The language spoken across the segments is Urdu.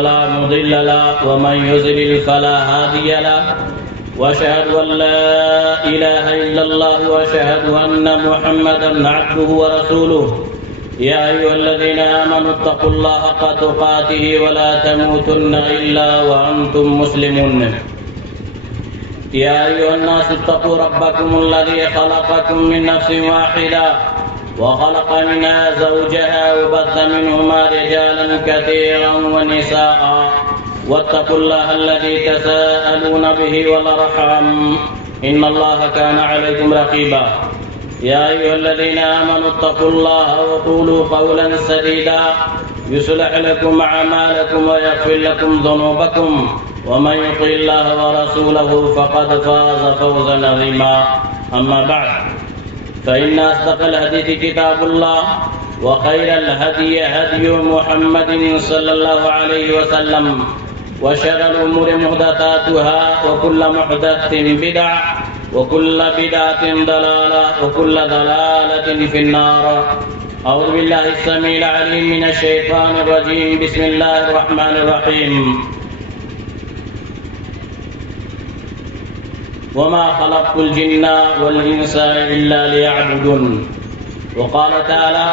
فلا مضل له ومن يضلل فلا هادي له واشهد ان لا اله الا الله واشهد ان محمدا عبده ورسوله يا ايها الذين امنوا اتقوا الله حق تقاته ولا تموتن الا وانتم مسلمون يا ايها الناس اتقوا ربكم الذي خلقكم من نفس واحده وخلق منها زوجها وبث منهما رجالا كثيرا ونساء واتقوا الله الذي تساءلون به والارحام ان الله كان عليكم رقيبا يا ايها الذين امنوا اتقوا الله وقولوا قولا سديدا يصلح لكم اعمالكم ويغفر لكم ذنوبكم ومن يطع الله ورسوله فقد فاز فوزا عظيما اما بعد فإن أصدق الحديث كتاب الله وخير الهدي هدي محمد صلى الله عليه وسلم وشر الأمور محدثاتها وكل محدثة بدعة وكل بدعة ضلالة وكل ضلالة في النار. أعوذ بالله السميع العليم من الشيطان الرجيم. بسم الله الرحمن الرحيم. وما خلقت الجن والإنس إلا ليعبدون. وقال تعالى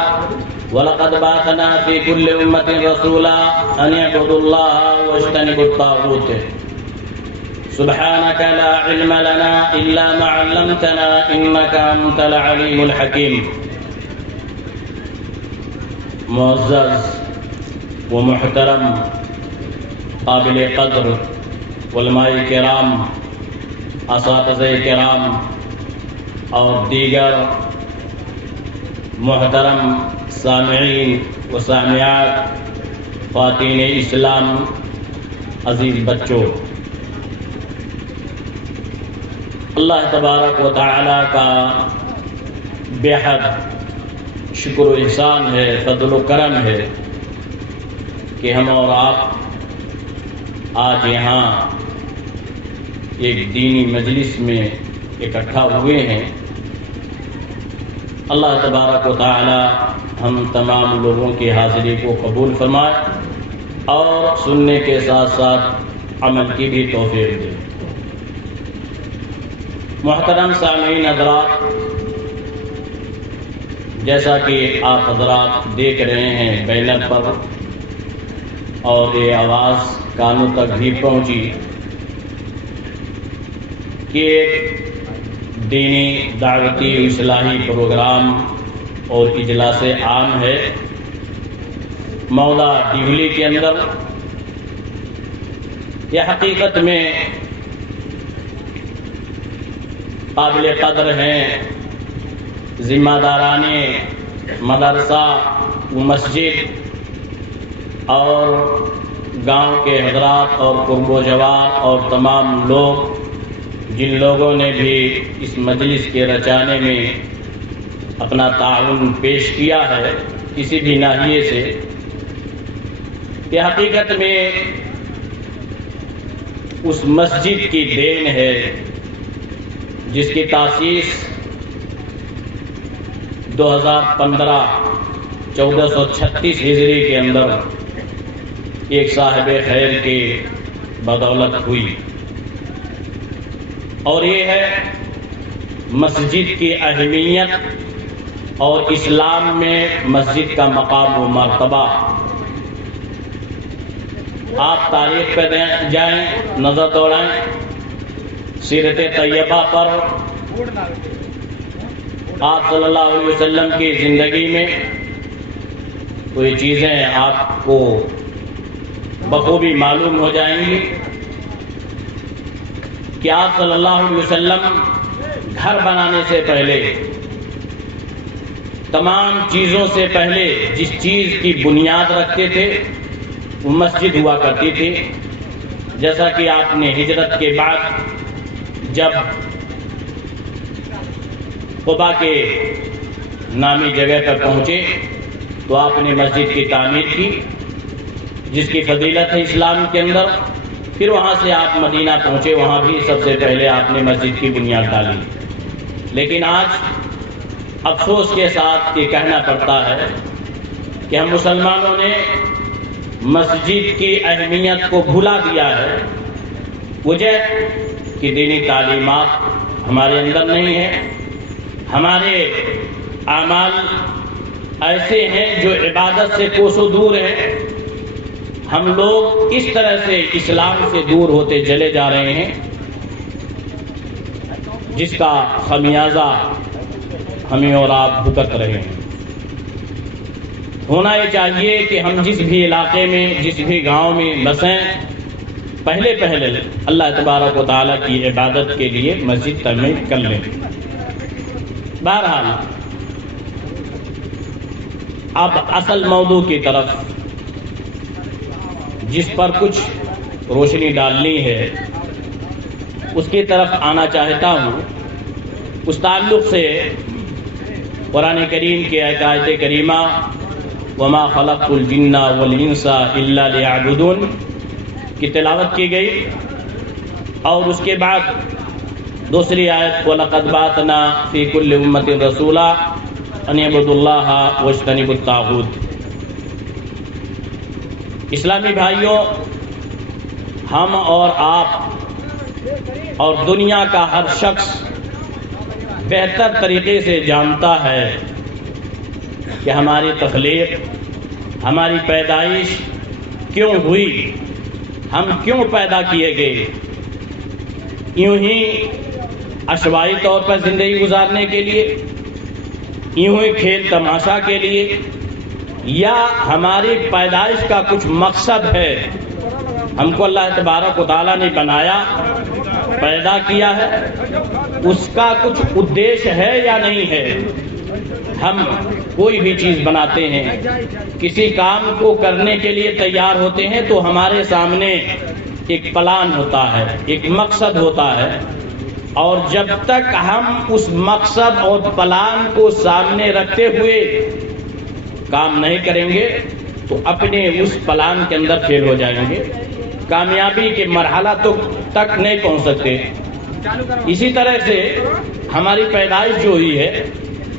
ولقد بعثنا في كل أمة رسولا أن اعبدوا الله واجتنبوا الطاغوت. سبحانك لا علم لنا إلا ما علمتنا إنك أنت العليم الحكيم. معزز و محترم قابل قدر علماء کرام، اساتذہ کرام اور دیگر محترم سامعین و سامعات، خواتین اسلام، عزیز بچوں، اللہ تبارک و تعالی کا بے حد شکر و احسان ہے، فضل و کرم ہے کہ ہم اور آپ آج یہاں ایک دینی مجلس میں اکٹھا ہوئے ہیں۔ اللہ تبارک و تعالی ہم تمام لوگوں کی حاضری کو قبول فرمائے اور سننے کے ساتھ ساتھ عمل کی بھی توفیق دے۔ محترم سامعین حضرات، جیسا کہ آپ حضرات دیکھ رہے ہیں بینر پر اور یہ آواز کانوں تک بھی پہنچی کہ دینی دعوتی اصلاحی پروگرام اور اجلاس عام ہے مولا ڈیولی کے اندر۔ یہ حقیقت میں قابل قدر ہیں ذمہ داران مدرسہ و مسجد اور گاؤں کے حضرات اور قرب و جوار اور تمام لوگ جن لوگوں نے بھی اس مجلس کے رچانے میں اپنا تعاون پیش کیا ہے کسی بھی ناحیے سے، یہ حقیقت میں اس مسجد کی دین ہے جس کی تاسیس 2015 1436 ہجری کے اندر ایک صاحب خیر کے بدولت ہوئی، اور یہ ہے مسجد کی اہمیت اور اسلام میں مسجد کا مقام و مرتبہ۔ آپ تاریخ پہ جائیں، نظر دوڑائیں، سیرت طیبہ پر، آپ صلی اللہ علیہ وسلم کی زندگی میں کوئی چیزیں آپ کو بخوبی معلوم ہو جائیں گی کہ آپ صلی اللہ علیہ وسلم گھر بنانے سے پہلے، تمام چیزوں سے پہلے جس چیز کی بنیاد رکھتے تھے وہ مسجد ہوا کرتی تھی۔ جیسا کہ آپ نے ہجرت کے بعد جب قباء کے نامی جگہ پر پہنچے تو آپ نے مسجد کی تعمیر کی جس کی فضیلت ہے اسلام کے اندر۔ پھر وہاں سے آپ مدینہ پہنچے، وہاں بھی سب سے پہلے آپ نے مسجد کی بنیاد ڈالی۔ لیکن آج افسوس کے ساتھ یہ کہنا پڑتا ہے کہ ہم مسلمانوں نے مسجد کی اہمیت کو بھلا دیا ہے، وجہ کہ دینی تعلیمات ہمارے اندر نہیں ہے، ہمارے اعمال ایسے ہیں جو عبادت سے کوسوں دور ہیں، ہم لوگ اس طرح سے اسلام سے دور ہوتے چلے جا رہے ہیں جس کا خمیازہ ہمیں اور آپ بھگت رہے ہیں۔ ہونا یہ چاہیے کہ ہم جس بھی علاقے میں، جس بھی گاؤں میں بسیں، پہلے اللہ تبارک و تعالیٰ کی عبادت کے لیے مسجد تعمیر کر لیں۔ بہرحال اب اصل موضوع کی طرف جس پر کچھ روشنی ڈالنی ہے اس کی طرف آنا چاہتا ہوں۔ اس تعلق سے قرآن کریم کی آیت کریمہ وما خلقت الجن والانس الا ليعبدون کی تلاوت کی گئی، اور اس کے بعد دوسری آیت وَلَقَدْ بَعَثْنَا فِي كُلِّ أُمَّةٍ رَسُولًا أَنِ اعْبُدُوا اللَّهَ وَاجْتَنِبُوا الطَّاغُوتَ۔ اسلامی بھائیوں، ہم اور آپ اور دنیا کا ہر شخص بہتر طریقے سے جانتا ہے کہ ہماری تخلیق، ہماری پیدائش کیوں ہوئی، ہم کیوں پیدا کیے گئے۔ یوں ہی عشوائی طور پر زندگی گزارنے کے لیے، یوں ہی کھیل تماشا کے لیے، یا ہماری پیدائش کا کچھ مقصد ہے؟ ہم کو اللہ تبارک و تعالیٰ نے بنایا، پیدا کیا ہے، اس کا کچھ ادیش ہے یا نہیں ہے؟ ہم کوئی بھی چیز بناتے ہیں، کسی کام کو کرنے کے لیے تیار ہوتے ہیں تو ہمارے سامنے ایک پلان ہوتا ہے، ایک مقصد ہوتا ہے، اور جب تک ہم اس مقصد اور پلان کو سامنے رکھتے ہوئے کام نہیں کریں گے تو اپنے اس پلان کے اندر فیل ہو جائیں گے، کامیابی کے مرحلہ تک نہیں پہنچ سکتے۔ اسی طرح سے ہماری پیدائش جو ہوئی ہے،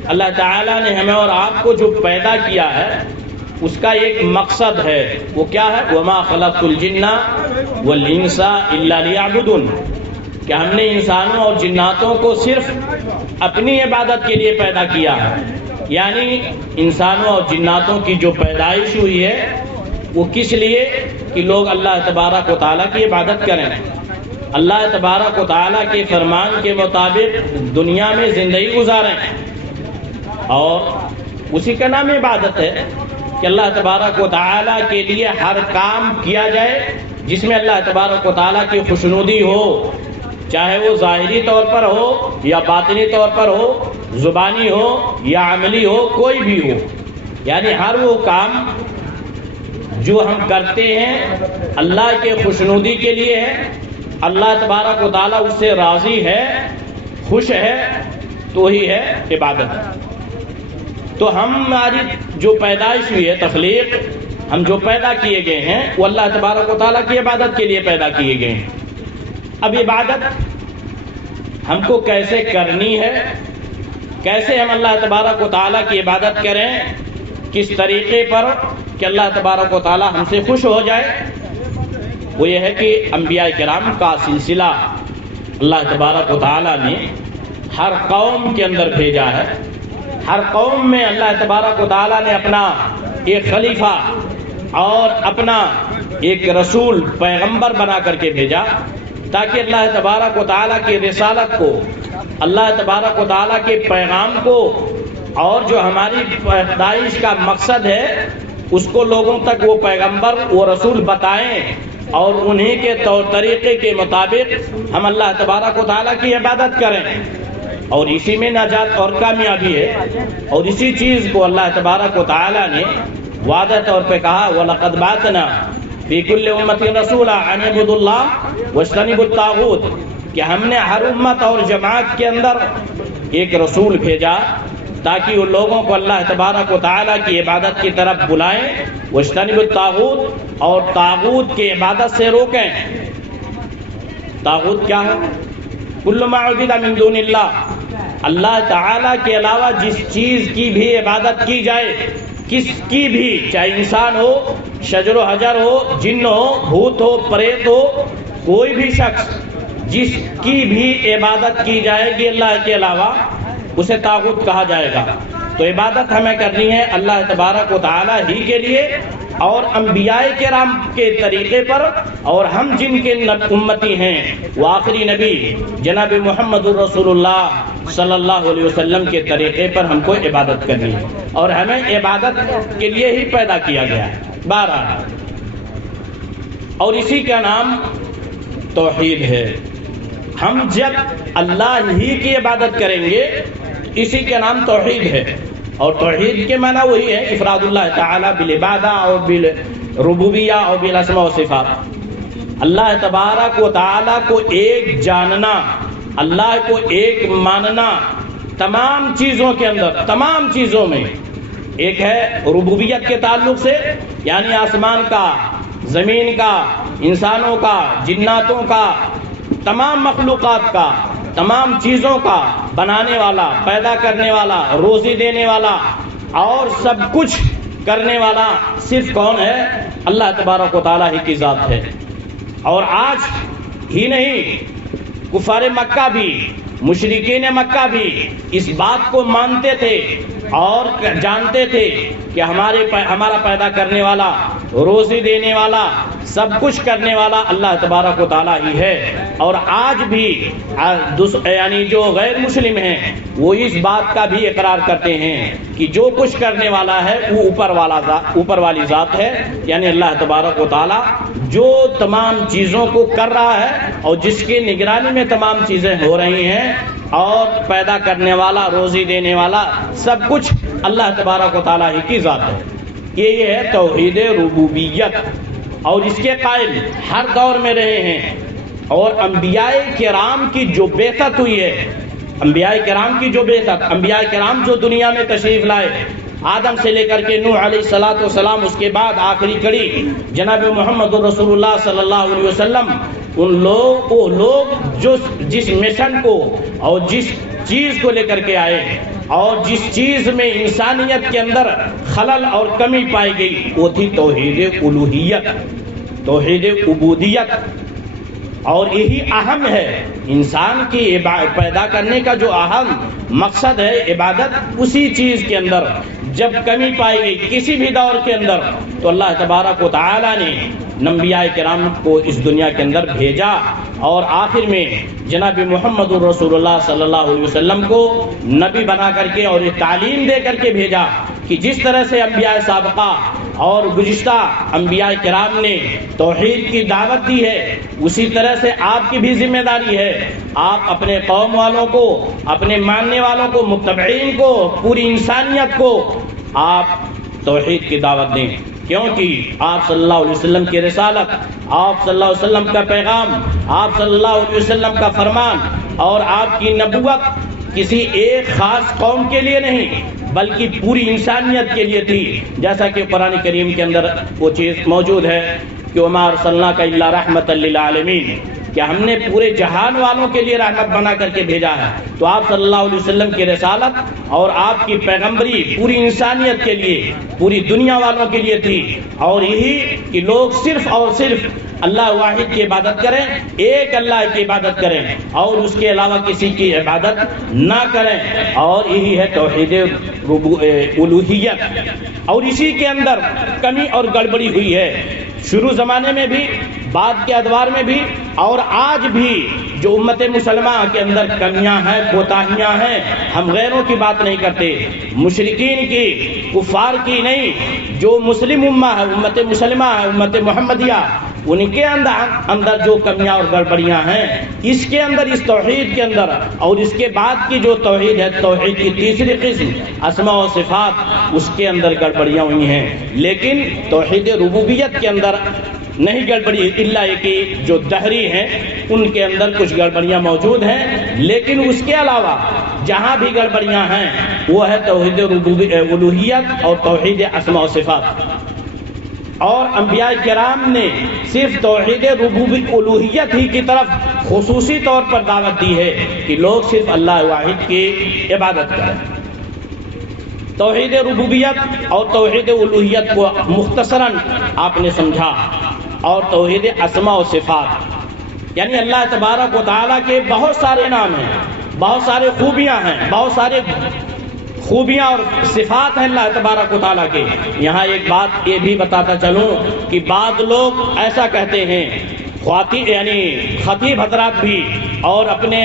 اللہ تعالیٰ نے ہمیں اور آپ کو جو پیدا کیا ہے اس کا ایک مقصد ہے، وہ کیا ہے؟ وَمَا خَلَقْتُ الْجِنَّ وَالْإِنسَ إِلَّا لِيَعْبُدُونَ، کہ ہم نے انسانوں اور جناتوں کو صرف اپنی عبادت کے لیے پیدا کیا ہے۔ یعنی انسانوں اور جناتوں کی جو پیدائش ہوئی ہے وہ کس لیے؟ کہ لوگ اللہ تبارک و تعالیٰ کی عبادت کریں، اللہ تبارک و تعالیٰ کے فرمان کے مطابق دنیا میں زندگی گزاریں، اور اسی کا نام عبادت ہے کہ اللہ تبارک و تعالیٰ کے لیے ہر کام کیا جائے جس میں اللہ تبارک و تعالیٰ کی خوشنودی ہو، چاہے وہ ظاہری طور پر ہو یا باطنی طور پر ہو، زبانی ہو یا عملی ہو، کوئی بھی ہو۔ یعنی ہر وہ کام جو ہم کرتے ہیں اللہ کے خوشنودی کے لیے ہے، اللہ تبارک و تعالیٰ اس سے راضی ہے، خوش ہے، تو ہی ہے عبادت۔ تو ہماری جو پیدائش ہوئی ہے، تخلیق، ہم جو پیدا کیے گئے ہیں وہ اللہ تبارک و تعالیٰ کی عبادت کے لیے پیدا کیے گئے ہیں۔ اب عبادت ہم کو کیسے کرنی ہے، کیسے ہم اللہ تبارک و تعالیٰ کی عبادت کریں، کس طریقے پر کہ اللہ تبارک و تعالیٰ ہم سے خوش ہو جائے؟ وہ یہ ہے کہ انبیاء کرام کا سلسلہ اللہ تبارک و تعالیٰ نے ہر قوم کے اندر بھیجا ہے۔ ہر قوم میں اللہ تبارک و تعالیٰ نے اپنا ایک خلیفہ اور اپنا ایک رسول، پیغمبر بنا کر کے بھیجا، تاکہ اللہ تبارک و تعالیٰ کی رسالت کو، اللہ تبارک و تعالیٰ کے پیغام کو، اور جو ہماری پیدائش کا مقصد ہے اس کو لوگوں تک وہ پیغمبر، وہ رسول بتائیں، اور انہی کے طور طریقے کے مطابق ہم اللہ تبارک و تعالیٰ کی عبادت کریں، اور اسی میں نجات اور کامیابی ہے۔ اور اسی چیز کو اللہ تبارک و تعالیٰ نے وعدہ طور پہ کہا وَلَقَدْ بَعَثْنَا فِي كُلِّ أُمَّةٍ رَسُولًا أَنِ اعْبُدُوا اللَّهَ وَاجْتَنِبُوا الطَّاغُوتَ، کہ ہم نے ہر امت اور جماعت کے اندر ایک رسول بھیجا تاکہ وہ لوگوں کو اللہ تبارک و تعالیٰ کی عبادت کی طرف بلائیں، وَاجْتَنِبُوا الطَّاغُوتَ، اور طاغوت کی عبادت سے روکیں۔ طاغوت کیا ہے؟ کل ما عبد من دون اللہ، اللہ تعالیٰ کے علاوہ جس چیز کی بھی عبادت کی جائے، کس کی بھی، چاہے انسان ہو، شجر و حجر ہو، جن ہو، بھوت ہو، پریت ہو، کوئی بھی شخص جس کی بھی عبادت کی جائے گی اللہ کے علاوہ اسے طاغوت کہا جائے گا۔ تو عبادت ہمیں کرنی ہے اللہ تبارک و تعالی ہی کے لیے اور انبیاء کرام کے طریقے پر، اور ہم جن کے امتی ہیں وہ آخری نبی جناب محمد الرسول اللہ صلی اللہ علیہ وسلم کے طریقے پر ہم کو عبادت کرنی ہے، اور ہمیں عبادت کے لیے ہی پیدا کیا گیا ہے بہرحال، اور اسی کا نام توحید ہے۔ ہم جب اللہ ہی کی عبادت کریں گے اسی کا نام توحید ہے، اور توحید کے معنی وہی ہے افراد اللہ تعالی بالعبادہ اور بالربوبیہ اور بالاسماء و صفات، اللہ تبارک و تعالی کو ایک جاننا، اللہ کو ایک ماننا تمام چیزوں کے اندر، تمام چیزوں میں۔ ایک ہے ربوبیت کے تعلق سے، یعنی آسمان کا، زمین کا، انسانوں کا، جناتوں کا، تمام مخلوقات کا، تمام چیزوں کا بنانے والا، پیدا کرنے والا، روزی دینے والا اور سب کچھ کرنے والا صرف کون ہے؟ اللہ تبارک و تعالی ہی کی ذات ہے۔ اور آج ہی نہیں، کفار مکہ بھی، مشرکین مکہ بھی اس بات کو مانتے تھے اور جانتے تھے کہ ہمارا پیدا کرنے والا، روزی دینے والا، سب کچھ کرنے والا اللہ تبارک و تعالی ہی ہے۔ اور آج بھی یعنی جو غیر مسلم ہیں وہ اس بات کا بھی اقرار کرتے ہیں کہ جو کچھ کرنے والا ہے وہ اوپر والی ذات ہے، یعنی اللہ تبارک و تعالی جو تمام چیزوں کو کر رہا ہے اور جس کی نگرانی میں تمام چیزیں ہو رہی ہیں، اور پیدا کرنے والا، روزی دینے والا سب کچھ اللہ تبارک و تعالی ہی کی ذات ہے۔ یہ ہے توحید ربوبیت، اور اس کے قائل ہر دور میں رہے ہیں۔ اور انبیاء کرام کی جو بعثت ہوئی ہے، انبیاء کرام کی جو بعثت، انبیاء کرام جو دنیا میں تشریف لائے، آدم سے لے کر کے نوح علیہ الصلوۃ والسلام، اس کے بعد آخری کڑی جناب محمد رسول اللہ صلی اللہ علیہ وسلم، وہ لوگ جو جس مشن کو اور جس چیز کو لے کر کے آئے اور جس چیز میں انسانیت کے اندر خلل اور کمی پائی گئی وہ تھی توحید الوہیت، توحید عبودیت۔ اور یہی اہم ہے، انسان کی پیدا کرنے کا جو اہم مقصد ہے عبادت، اسی چیز کے اندر جب کمی پائی گئی کسی بھی دور کے اندر تو اللہ تبارک و تعالی نے انبیاء کرام کو اس دنیا کے اندر بھیجا، اور آخر میں جناب محمد الرسول اللہ صلی اللہ علیہ وسلم کو نبی بنا کر کے اور تعلیم دے کر کے بھیجا کہ جس طرح سے انبیاء سابقہ اور گزشتہ انبیاء کرام نے توحید کی دعوت دی ہے، اسی طرح سے آپ کی بھی ذمہ داری ہے، آپ اپنے قوم والوں کو، اپنے ماننے والوں کو، متبعین کو، پوری انسانیت کو آپ توحید کی دعوت دیں، کیونکہ آپ صلی اللہ علیہ وسلم کی رسالت، آپ صلی اللہ علیہ وسلم کا پیغام، آپ صلی اللہ علیہ وسلم کا فرمان اور آپ کی نبوت کسی ایک خاص قوم کے لیے نہیں بلکہ پوری انسانیت کے لیے تھی، جیسا کہ قرآن کریم کے اندر وہ چیز موجود ہے کہ وما ارسلناک الا رحمۃ للعالمین، کہ ہم نے پورے جہان والوں کے لیے رحمت بنا کر کے بھیجا ہے۔ تو آپ صلی اللہ علیہ وسلم کی رسالت اور آپ کی پیغمبری پوری انسانیت کے لیے، پوری دنیا والوں کے لیے تھی، اور یہی کہ لوگ صرف اور صرف اللہ واحد کی عبادت کریں، ایک اللہ کی عبادت کریں اور اس کے علاوہ کسی کی عبادت نہ کریں، اور یہی ہے توحید الوہیت۔ اور اسی کے اندر کمی اور گڑبڑی ہوئی ہے، شروع زمانے میں بھی، بعد کے ادوار میں بھی، اور آج بھی جو امت مسلمہ کے اندر کمیاں ہیں، کوتاہیاں ہیں۔ ہم غیروں کی بات نہیں کرتے، مشرکین کی، کفار کی نہیں، جو مسلم امہ ہے، امت مسلمہ ہے، امت محمدیہ، ان کے اندر جو کمیاں اور گڑبڑیاں ہیں، اس کے اندر، اس توحید کے اندر، اور اس کے بعد کی جو توحید ہے، توحید کی تیسری قسم اسماء و صفات، اس کے اندر گڑبڑیاں ہوئی ہیں۔ لیکن توحید ربوبیت کے اندر نہیں گڑبڑی، الا یہ کہ جو دہری ہیں ان کے اندر کچھ گڑبڑیاں موجود ہیں، لیکن اس کے علاوہ جہاں بھی گڑبڑیاں ہیں وہ ہے توحید الوہیت اور توحید اسماء و صفات۔ اور انبیاء کرام نے صرف توحید الوہیت ہی کی طرف خصوصی طور پر دعوت دی ہے کہ لوگ صرف اللہ واحد کی عبادت کریں۔ توحید ربوبیت اور توحید الوہیت کو مختصراً آپ نے سمجھا، اور توحید اسماء و صفات، یعنی اللہ تبارک و تعالیٰ کے بہت سارے نام ہیں، بہت سارے خوبیاں ہیں، بہت سارے خوبیاں اور صفات ہیں اللہ تبارک و تعالیٰ کے۔ یہاں ایک بات یہ بھی بتاتا چلوں کہ بعض لوگ ایسا کہتے ہیں، خطیب حضرات بھی اور اپنے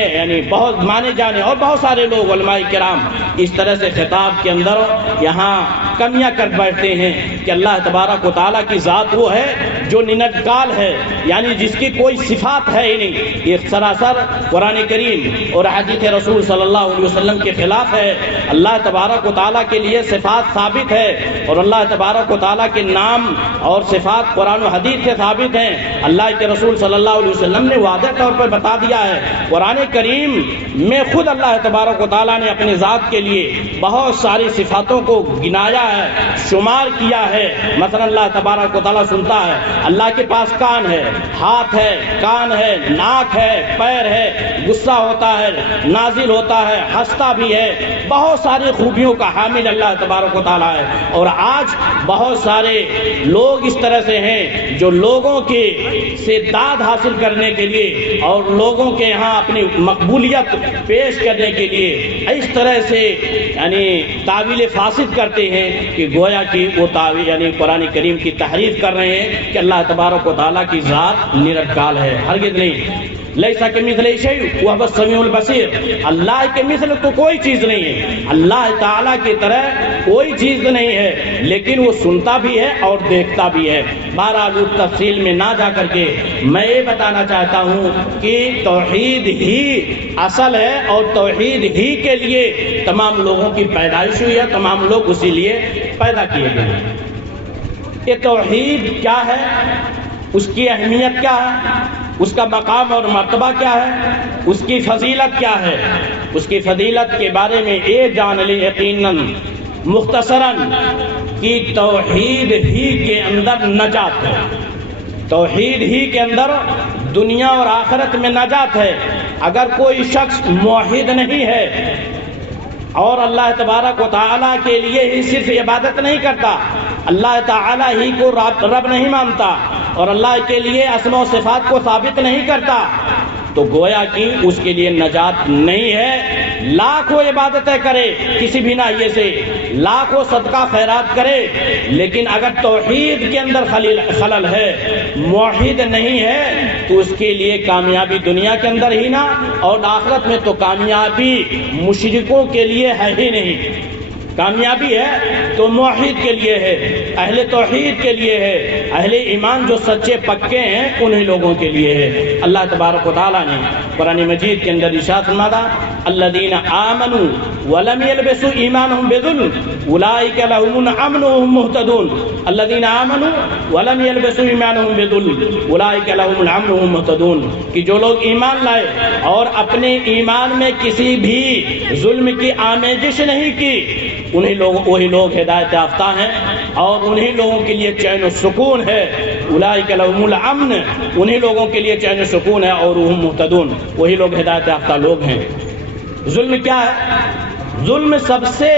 بہت مانے جانے اور بہت سارے لوگ علماء کرام اس طرح سے خطاب کے اندر یہاں کمیاں کر بیٹھتے ہیں کہ اللہ تبارک و تعالیٰ کی ذات وہ ہے جو ننگال ہے، یعنی جس کی کوئی صفات ہے ہی نہیں۔ یہ سراسر قرآن کریم اور حدیث رسول صلی اللہ علیہ وسلم کے خلاف ہے۔ اللہ تبارک و تعالیٰ کے لیے صفات ثابت ہے، اور اللہ تبارک و تعالیٰ کے نام اور صفات قرآن و حدیث سے ثابت ہیں۔ اللہ کے رسول صلی اللہ علیہ وسلم نے واضح طور پر بتا دیا ہے، قرآن کریم میں خود اللہ تبارک و تعالیٰ نے اپنی ذات کے لیے بہت ساری صفاتوں کو گنایا ہے، شمار کیا ہے۔ مثلا اللہ تبارک و تعالیٰ سنتا ہے، اللہ کے پاس کان ہے، ہاتھ ہے، کان ہے، ناک ہے، پیر ہے، غصہ ہوتا ہے، نازل ہوتا ہے، ہنستا بھی ہے، بہت ساری خوبیوں کا حامل اللہ تبارک و تعالیٰ ہے۔ اور آج بہت سارے لوگ اس طرح سے ہیں جو لوگوں کے سے داد حاصل کرنے کے لیے اور لوگوں کے یہاں اپنی مقبولیت پیش کرنے کے لیے اس طرح سے تعویل فاسد کرتے ہیں کہ گویا کہ وہ تعویل قرآن کریم کی تحریف کر رہے ہیں کہ اللہ تبارک و تعالیٰ کی ذات نرکال ہے۔ ہرگز نہیں، لیسا کمثلہ شیء وهو السمیع البصیر، اللہ کے مثل تو کوئی چیز نہیں ہے، اللہ تعالیٰ کی طرح کوئی چیز نہیں ہے، لیکن وہ سنتا بھی ہے اور دیکھتا بھی ہے۔ بہرحال اس تفصیل میں نہ جا کر کے میں یہ بتانا چاہتا ہوں کہ توحید ہی اصل ہے، اور توحید ہی کے لیے تمام لوگوں کی پیدائش ہوئی ہے، تمام لوگ اسی لیے پیدا کیے گئے ہیں۔ یہ توحید کیا ہے، اس کی اہمیت کیا ہے، اس کا مقام اور مرتبہ کیا ہے، اس کی فضیلت کیا ہے، اس کی فضیلت کے بارے میں یہ جان لیں یقیناً مختصراً کہ توحید ہی کے اندر نجات ہے، توحید ہی کے اندر دنیا اور آخرت میں نجات ہے۔ اگر کوئی شخص موحد نہیں ہے اور اللہ تبارک و تعالیٰ کے لیے ہی صرف عبادت نہیں کرتا، اللہ تعالیٰ ہی کو رب نہیں مانتا اور اللہ کے لیے اسماء و صفات کو ثابت نہیں کرتا، تو گویا کہ اس کے لیے نجات نہیں ہے۔ لاکھوں عبادتیں کرے کسی بھی ناحیے سے، لاکھوں صدقہ خیرات کرے، لیکن اگر توحید کے اندر خلل ہے، موحد نہیں ہے، تو اس کے لیے کامیابی دنیا کے اندر ہی نہ اور آخرت میں تو کامیابی مشرکوں کے لیے ہے ہی نہیں۔ کامیابی ہے تو موحد کے لیے ہے، اہل توحید کے لیے ہے، اہل ایمان جو سچے پکے ہیں انہی لوگوں کے لیے ہے۔ اللہ تبارک و تعالیٰ نے قرآن مجید کے اندر ارشاد فرمایا، الذین آمنوا ولم يلبسوا ایمانهم بظلم اولئک لهم الامن وهم مهتدون۔ الذین آمنوا ولم يلبسوا ایمانهم بظلم اولئک لهم الامن وهم مهتدون، کہ جو لوگ ایمان لائے اور اپنے ایمان میں کسی بھی ظلم کی آمیزش نہیں کی، وہی لوگ ہدایت یافتہ ہیں اور انہی لوگوں کے لیے چین و سکون ہے۔ اولئک لهم الامن، انہی لوگوں کے لیے چین و سکون ہے، اور وهم مهتدون، وہی لوگ ہدایت یافتہ لوگ ہیں۔ ظلم کیا ہے؟ ظلم سب سے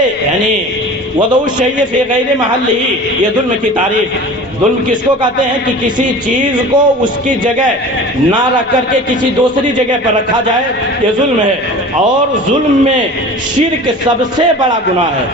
وضع الشیء فی غیر محلہ، یہ ظلم کی تعریف۔ ظلم کس کو کہتے ہیں کہ کسی چیز کو اس کی جگہ نہ رکھ کر کے کسی دوسری جگہ پر رکھا جائے، یہ ظلم ہے۔ اور ظلم میں شرک سب سے بڑا گناہ ہے۔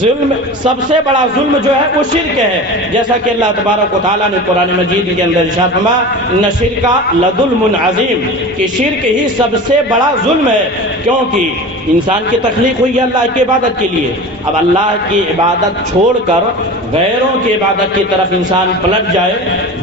ظلم سب سے بڑا ظلم جو ہے وہ شرک ہے، جیسا کہ اللہ تبارک و تعالیٰ نے قرآن مجید کے اندر ارشاد فرمایا، ان الشرک لظلم عظیم، کہ شرک ہی سب سے بڑا ظلم ہے، کیونکہ انسان کی تخلیق ہوئی ہے اللہ کی عبادت کے لیے۔ اب اللہ کی عبادت چھوڑ کر غیروں کی عبادت کی طرف انسان پلٹ جائے،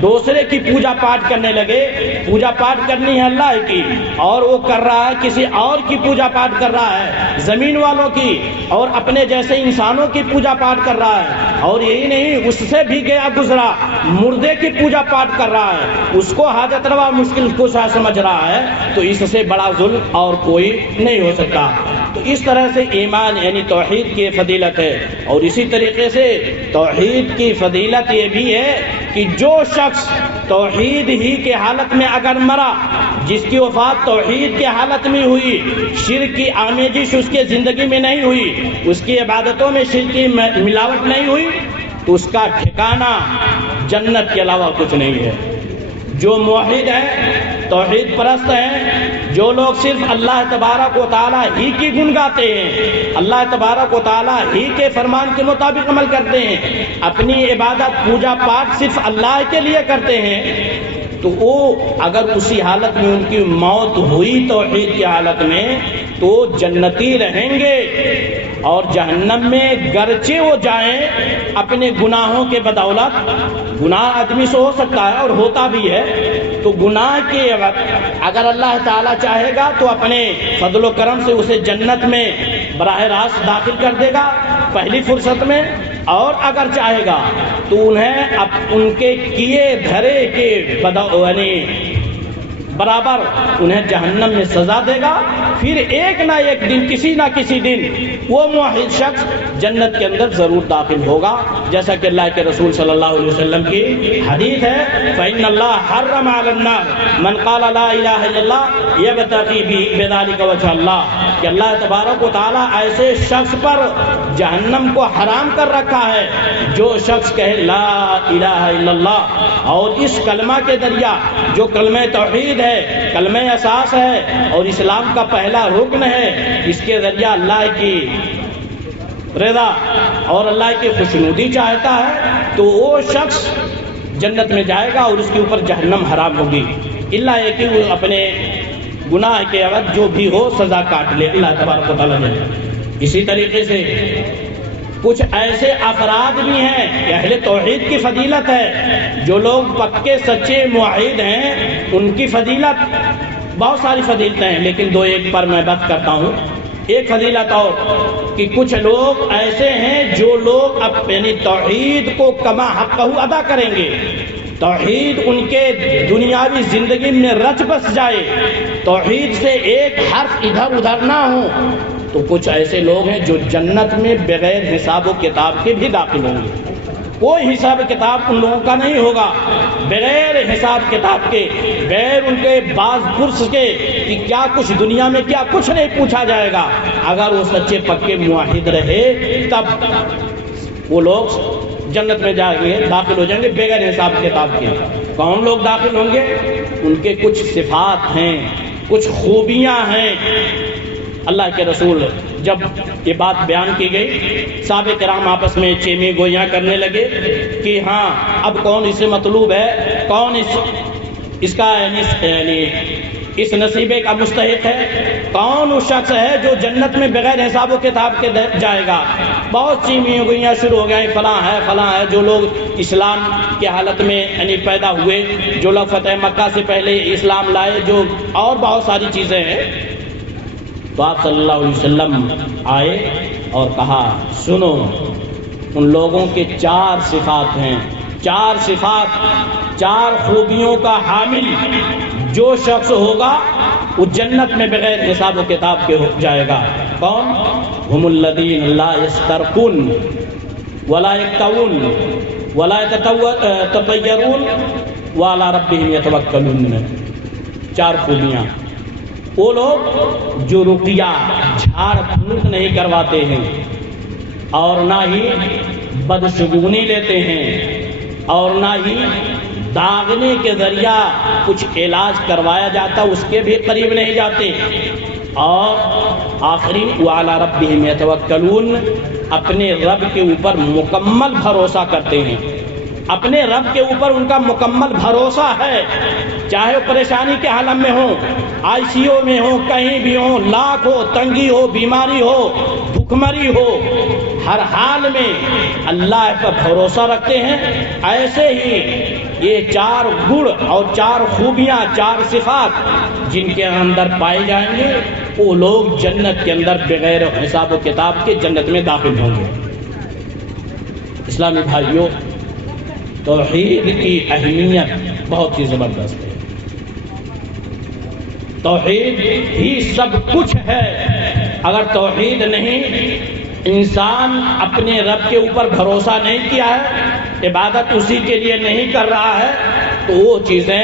دوسرے کی پوجا پاٹ کرنے لگے، پوجا پاٹ کرنی ہے اللہ کی اور وہ کر رہا ہے کسی اور کی پوجا پاٹ کر رہا ہے، زمین والوں کی اور اپنے جیسے انسانوں کی پوجا پاٹ کر رہا ہے، اور یہی نہیں، اس سے بھی گیا گزرا مردے کی پوجا پاٹ کر رہا ہے، اس کو حاجت روا مشکل کشا سمجھ رہا ہے، تو اس سے بڑا ظلم اور کوئی نہیں ہو سکتا۔ تو اس طرح سے ایمان توحید کی فضیلت ہے، اور اسی طریقے سے توحید کی فضیلت یہ بھی ہے کہ جو شخص توحید ہی کے حالت میں اگر مرا، جس کی وفات توحید کے حالت میں ہوئی، شرک کی آمیزش اس کے زندگی میں نہیں ہوئی، اس کی عبادتوں میں شرک کی ملاوٹ نہیں ہوئی، تو اس کا ٹھکانہ جنت کے علاوہ کچھ نہیں ہے۔ جو موحد ہیں، توحید پرست ہیں، جو لوگ صرف اللہ تبارک و تعالیٰ ہی کی گن گاتے ہیں، اللہ تبارک و تعالیٰ ہی کے فرمان کے مطابق عمل کرتے ہیں، اپنی عبادت پوجا پاٹ صرف اللہ کے لیے کرتے ہیں، تو وہ اگر اسی حالت میں ان کی موت ہوئی توحید کی حالت میں تو جنتی رہیں گے، اور جہنم میں گرچہ وہ جائیں اپنے گناہوں کے بدولت، گناہ آدمی سے ہو سکتا ہے اور ہوتا بھی ہے، تو گناہ کے اگر اللہ تعالیٰ چاہے گا تو اپنے فضل و کرم سے اسے جنت میں براہ راست داخل کر دے گا پہلی فرصت میں، اور اگر چاہے گا تو انہیں ان کے کیے دھرے کے برابر انہیں جہنم میں سزا دے گا۔ پھر ایک نہ ایک دن، کسی نہ کسی دن وہ موحد شخص جنت کے اندر ضرور داخل ہوگا، جیسا کہ اللہ کے رسول صلی اللہ علیہ وسلم کی حدیث ہے، فإن اللہ حرم علی النار من قال لا الہ الا اللہ یبتغی بذلک وجہ اللہ، کہ اللہ تبارک و تعالیٰ ایسے شخص پر جہنم کو حرام کر رکھا ہے جو شخص کہے لا الہ الا اللہ، اور اس کلمہ کے ذریعہ جو کلمہ توحید ہے، کلمہ اساس ہے اور اسلام کا پہلا رکن ہے، اس کے ذریعہ اللہ کی رضا اور اللہ کی خوشنودی چاہتا ہے، تو وہ شخص جنت میں جائے گا اور اس کے اوپر جہنم حرام ہوگی، اللہ یہ کہ وہ اپنے گناہ کے عوض جو بھی ہو سزا کاٹ لے اللہ تبارک و تعالیٰ نے۔ اسی طریقے سے کچھ ایسے افراد بھی ہیں کہ اہل توحید کی فضیلت ہے، جو لوگ پکے سچے موحد ہیں ان کی فضیلت، بہت ساری فضیلتیں ہیں لیکن دو ایک پر میں بات کرتا ہوں۔ ایک فضیلت اور کہ کچھ لوگ ایسے ہیں جو لوگ اپنی توحید کو کما حقہ ادا کریں گے، توحید ان کے دنیاوی زندگی میں رچ بس جائے، توحید سے ایک حرف ادھر ادھر نہ ہو، تو کچھ ایسے لوگ ہیں جو جنت میں بغیر حساب و کتاب کے بھی داخل ہوں گے۔ کوئی حساب کتاب ان لوگوں کا نہیں ہوگا، بغیر حساب کتاب کے، بغیر ان کے باز پرس کے کہ کیا کچھ دنیا میں کیا کچھ نہیں پوچھا جائے گا۔ اگر وہ سچے پکے موحد رہے تب وہ لوگ جنت میں جائیں گے، داخل ہو جائیں گے بغیر حساب کتاب کے۔ کون لوگ داخل ہوں گے؟ ان کے کچھ صفات ہیں، کچھ خوبیاں ہیں۔ اللہ کے رسول جب یہ بات بیان کی گئی، صحابہ کرام آپس میں چیمی گوئیاں کرنے لگے کہ ہاں اب کون اسے مطلوب ہے، کون اس کا یعنی اس نصیبے کا مستحق ہے، کون وہ شخص ہے جو جنت میں بغیر حساب و کتاب کے جائے گا۔ بہت چیمی گوئیاں شروع ہو گئیں، فلاں ہے فلاں ہے، جو لوگ اسلام کی حالت میں یعنی پیدا ہوئے، جو لوگ فتح مکہ سے پہلے اسلام لائے، جو اور بہت ساری چیزیں ہیں۔ تو آپ صلی اللہ علیہ وسلم آئے اور کہا سنو، ان لوگوں کے 4 صفات ہیں، 4 صفات، 4 خوبیوں کا حامل جو شخص ہوگا وہ جنت میں بغیر حساب و کتاب کے جائے گا۔ کون؟ ہم الذین لا یسترقون ولا یکتوون ولا یتطیرون وعلی ربہم یتوکلون۔ 4 خوبیاں۔ وہ لوگ جو رقیہ جھاڑ پھونک نہیں کرواتے ہیں، اور نہ ہی بدشگونی لیتے ہیں، اور نہ ہی داغنے کے ذریعہ کچھ علاج کروایا جاتا اس کے بھی قریب نہیں جاتے، اور آخری وعلی ربہم یتوکلون، اپنے رب کے اوپر مکمل بھروسہ کرتے ہیں، اپنے رب کے اوپر ان کا مکمل بھروسہ ہے، چاہے وہ پریشانی کے عالم میں ہوں، آئی سی یو میں ہو، کہیں بھی ہو، لاکھ ہو، تنگی ہو، بیماری ہو، بھوکمری ہو، ہر حال میں اللہ پر بھروسہ رکھتے ہیں۔ ایسے ہی یہ 4 گڑ اور 4 خوبیاں، 4 صفات جن کے اندر پائے جائیں گے، وہ لوگ جنت کے اندر بغیر حساب و کتاب کے جنت میں داخل ہوں گے۔ اسلامی بھائیوں، توحید کی اہمیت بہت ہی زبردست ہے۔ توحید ہی سب کچھ ہے۔ اگر توحید نہیں، انسان اپنے رب کے اوپر بھروسہ نہیں کیا ہے، عبادت اسی کے لیے نہیں کر رہا ہے، تو وہ چیزیں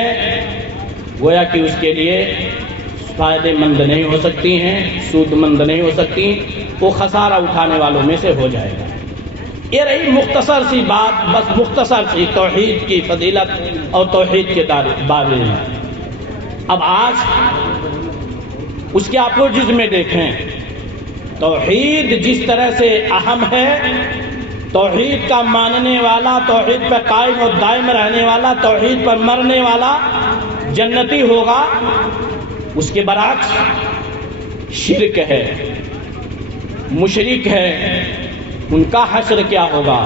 گویا کہ اس کے لیے فائدے مند نہیں ہو سکتی ہیں، سود مند نہیں ہو سکتی، وہ خسارہ اٹھانے والوں میں سے ہو جائے گا۔ یہ رہی مختصر سی بات، بس مختصر سی توحید کی فضیلت اور توحید کے بارے میں۔ اب آج اس کے اپوزٹ میں دیکھیں، توحید جس طرح سے اہم ہے، توحید کا ماننے والا، توحید پر قائم و دائم رہنے والا، توحید پر مرنے والا جنتی ہوگا، اس کے برعکس شرک ہے، مشرک ہے، ان کا حشر کیا ہوگا؟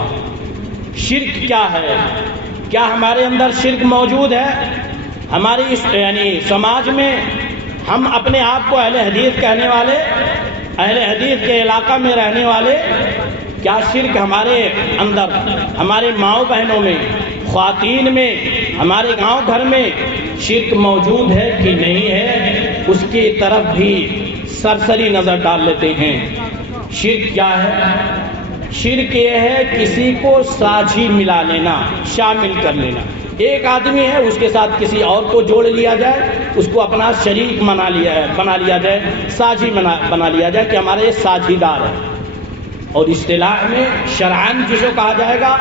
شرک کیا ہے؟ کیا ہمارے اندر شرک موجود ہے؟ ہماری یعنی سماج میں ہم اپنے آپ کو اہل حدیث کہنے والے، اہل حدیث کے علاقہ میں رہنے والے، کیا شرک ہمارے اندر، ہمارے ماؤں بہنوں میں، خواتین میں، ہمارے گاؤں گھر میں شرک موجود ہے کہ نہیں ہے؟ اس کی طرف بھی سرسری نظر ڈال لیتے ہیں۔ شرک کیا ہے؟ شرک یہ ہے کسی کو ساجھی ملا لینا، شامل کر لینا۔ ایک آدمی ہے، اس کے ساتھ کسی اور کو جوڑ لیا جائے، اس کو اپنا شریک بنا لیا جائے، ساجھی بنا لیا جائے کہ ہمارا یہ ساجھی دار ہے۔ اور اصطلاح میں شرعاً جسے کہا جائے گا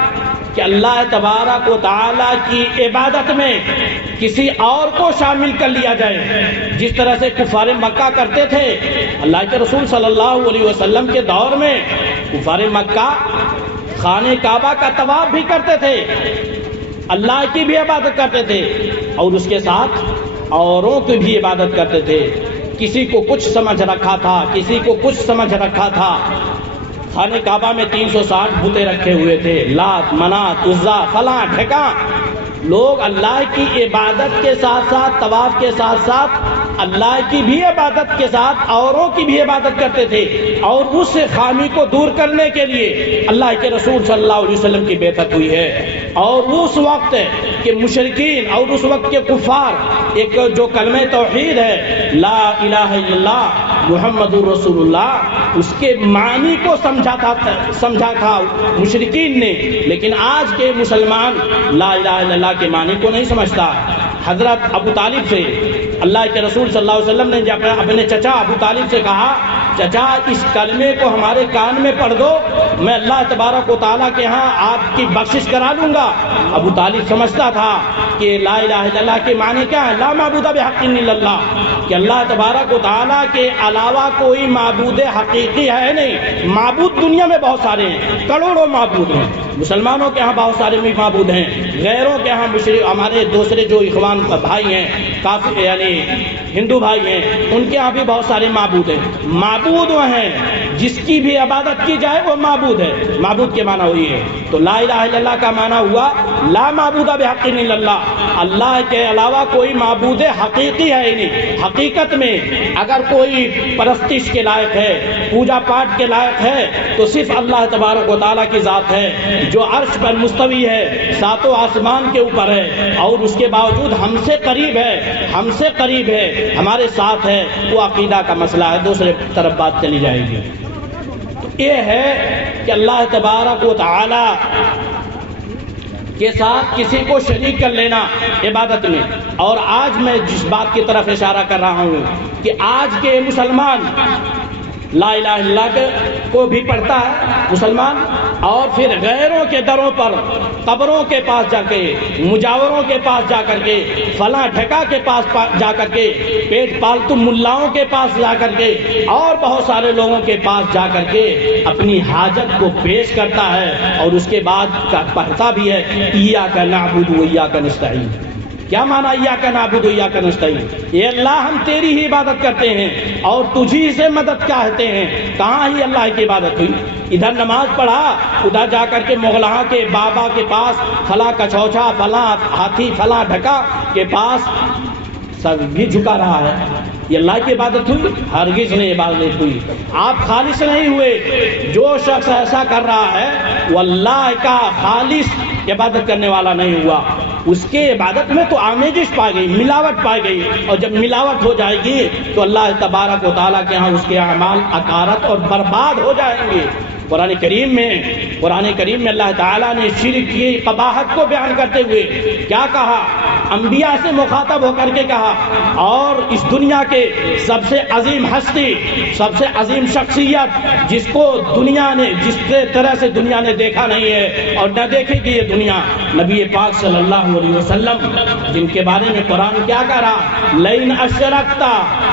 کہ اللہ تبارک و تعالیٰ کی عبادت میں کسی اور کو شامل کر لیا جائے، جس طرح سے کفار مکہ کرتے تھے۔ اللہ کے رسول صلی اللہ علیہ وسلم کے دور میں کفار مکہ خانہ کعبہ کا طواف بھی کرتے تھے، اللہ کی بھی عبادت کرتے تھے، اور اس کے ساتھ اوروں کی بھی عبادت کرتے تھے۔ کسی کو کچھ سمجھ رکھا تھا، کسی کو کچھ سمجھ رکھا تھا۔ خانہ کعبہ میں 360 بتیں رکھے ہوئے تھے، لات، منات، عزا، فلاں ٹھکاں۔ لوگ اللہ کی عبادت کے ساتھ ساتھ، طواف کے ساتھ ساتھ، اللہ کی بھی عبادت کے ساتھ اوروں کی بھی عبادت کرتے تھے، اور اس خامی کو دور کرنے کے لیے اللہ کے رسول صلی اللہ علیہ وسلم کی بعثت ہوئی ہے۔ اور اس وقت کے مشرکین اور اس وقت کے کفار ایک جو کلمہ توحید ہے، لا الہ الا اللہ محمد الرسول اللہ، اس کے معنی کو سمجھا تھا مشرکین نے، لیکن آج کے مسلمان لا الہ الا اللہ کے معنی کو نہیں سمجھتا۔ حضرت ابو طالب سے اللہ کے رسول صلی اللہ علیہ وسلم نے جب اپنے چچا ابو طالب سے کہا، چچا اس کلمے کو ہمارے کان میں پڑھ دو، میں اللہ تبارک و تعالیٰ کے ہاں آپ کی بخشش کرا لوں گا۔ ابو طالب سمجھتا تھا کہ لا الہ الا اللہ کے معنی کیا ہے؟ لا معبود بحق الا اللہ، کہ اللہ تبارک و تعالیٰ کے علاوہ کوئی معبود حقیقی ہے نہیں۔ معبود دنیا میں بہت سارے ہیں، کروڑوں معبود ہیں، مسلمانوں کے ہاں بہت سارے معبود ہیں، غیروں کے ہاں ہمارے دوسرے جو اخوان بھائی ہیں، کافی یعنی ہندو بھائی ہیں، ان کے ہاں بھی بہت سارے معبود ہیں۔ معبود وہ ہیں جس کی بھی عبادت کی جائے وہ معبود ہے۔ معبود کے معنی ہوئی ہے، تو لا الہ الا اللہ کا معنی ہوا لا معبود بحق الا اللہ، اللہ کے علاوہ کوئی معبود حقیقی ہے ہی نہیں۔ حقیقت میں اگر کوئی پرستش کے لائق ہے، پوجا پاٹ کے لائق ہے، تو صرف اللہ تبارک و تعالیٰ کی ذات ہے، جو عرش پر مستوی ہے، ساتوں آسمان کے اوپر ہے، اور اس کے باوجود ہم سے قریب ہے، ہم سے قریب ہے، ہمارے ساتھ ہے۔ وہ عقیدہ کا مسئلہ ہے، دوسرے طرف بات چلی جائے گی۔ تو یہ ہے کہ اللہ تبارک و تعالیٰ کے ساتھ کسی کو شریک کر لینا عبادت میں۔ اور آج میں جس بات کی طرف اشارہ کر رہا ہوں کہ آج کے مسلمان لا الہ الا اللہ کو بھی پڑھتا ہے مسلمان، اور پھر غیروں کے دروں پر، قبروں کے پاس جا کے، مجاوروں کے پاس جا کر کے، فلاں ٹھکا کے پاس جا کر کے، پیٹ پالتو ملاؤں کے پاس جا کر کے، اور بہت سارے لوگوں کے پاس جا کر کے اپنی حاجت کو پیش کرتا ہے، اور اس کے بعد پڑھتا بھی ہے ایاک نعبد و ایاک نستعین۔ کیا معنی ایاک نعبد و ایاک نستعین؟ اے اللہ ہم تیری ہی عبادت کرتے ہیں اور تجھی سے مدد چاہتے ہیں۔ کہاں ہی اللہ کی عبادت ہوئی؟ ادھر نماز پڑھا، ادھر جا کر کے مغلہاں کے بابا کے پاس، فلاں کچھوچا، فلاں ہاتھی، فلاں ڈھکا کے پاس سب بھی جھکا رہا ہے۔ یہ اللہ کی عبادت ہوئی؟ ہرگز نہیں عبادت ہوئی۔ آپ خالص نہیں ہوئے۔ جو شخص ایسا کر رہا ہے وہ اللہ کا خالص عبادت کرنے والا نہیں ہوا۔ اس کے عبادت میں تو آمیزش پائی گئی، ملاوٹ پائی گئی، اور جب ملاوٹ ہو جائے گی تو اللہ تبارک و تعالیٰ کے ہاں اس کے اعمال اکارت اور برباد ہو جائیں گے۔ قرآن کریم میں اللہ تعالیٰ نے شرک کی قباحت کو بیان کرتے ہوئے کیا کہا؟ انبیاء سے مخاطب ہو کر کے کہا، اور اس دنیا کے سب سے عظیم ہستی، سب سے عظیم شخصیت جس کو دنیا نے جس طرح سے دنیا نے دیکھا نہیں ہے اور نہ دیکھے گی یہ دنیا، نبی پاک صلی اللہ علیہ وسلم، جن کے بارے میں قرآن کیا کہہ رہا، لئن اشرکت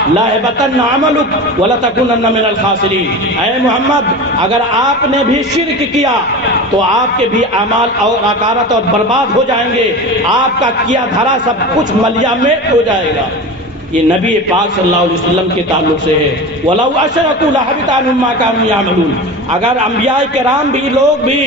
لَيَحْبَطَنَّ عَمَلُكَ وَلَتَكُونَنَّ مِنَ الْخَاسِرِينَ۔ اے محمد، اگر آپ نے بھی شرک کیا تو آپ کے بھی اعمال اور اکارت اور برباد ہو جائیں گے، آپ کا کیا دھرا سب کچھ ملیا میں ہو جائے گا۔ یہ نبی پاک صلی اللہ علیہ وسلم کے تعلق سے ہے۔ وَلَوْ أَشْرَكُوا لَحَبِطَ عَنْهُمْ مَا كَانُوا يَعْمَلُونَ۔ اگر انبیاء کرام بھی لوگ بھی